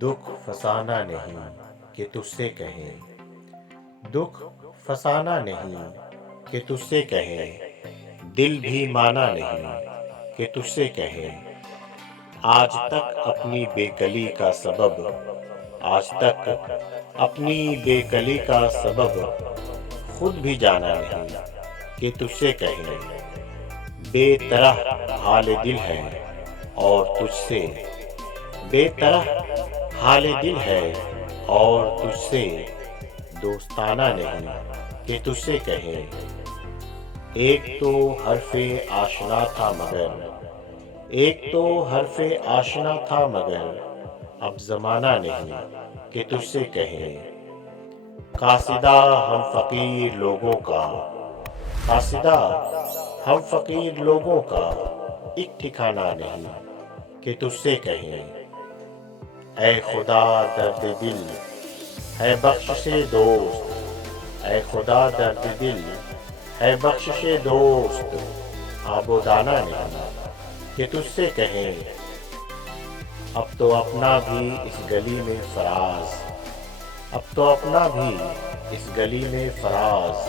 دکھ فسانا نہیں کہ تجھ سے کہیں، دکھ فسانا نہیں کہ تجھ سے کہیں، دل بھی مانا نہیں کہ تجھ سے کہیں۔ آج تک اپنی بے کلی کا سبب، آج تک اپنی بے کلی کا سبب خود بھی جانا نہیں کہ تجھ سے کہیں۔ بے طرح حال دل ہے اور تجھ سے، بے طرح حال دل ہے اور تجھ سے دوستانہ نہیں کہ تجھ سے کہیں۔ ایک تو حرف آشنا تھا مگر، ایک تو حرف آشنا تھا مگر اب زمانہ نہیں کہ تجھ سے کہیں۔ قاصدہ ہم فقیر لوگوں کا، قاصدہ ہم فقیر لوگوں کا ایک ٹھکانہ نہیں کہ تجھ سے کہیں۔ اے خدا درد دل ہے بخشش دوست، اے خدا درد دل ہے بخشش دوست، آب و دانہ نہیں کہ تجھ سے کہیں۔ اب تو اپنا بھی اس گلی میں فراز، اب تو اپنا بھی اس گلی میں فراز،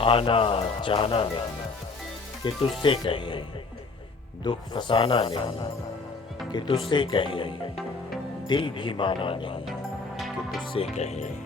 آنا جانا نہیں کہ تجھ سے کہیں۔ دکھ فسانا نہیں کہ تجھ سے کہیں، دل بھی مانا نہیں کہ تجھ سے کہیں۔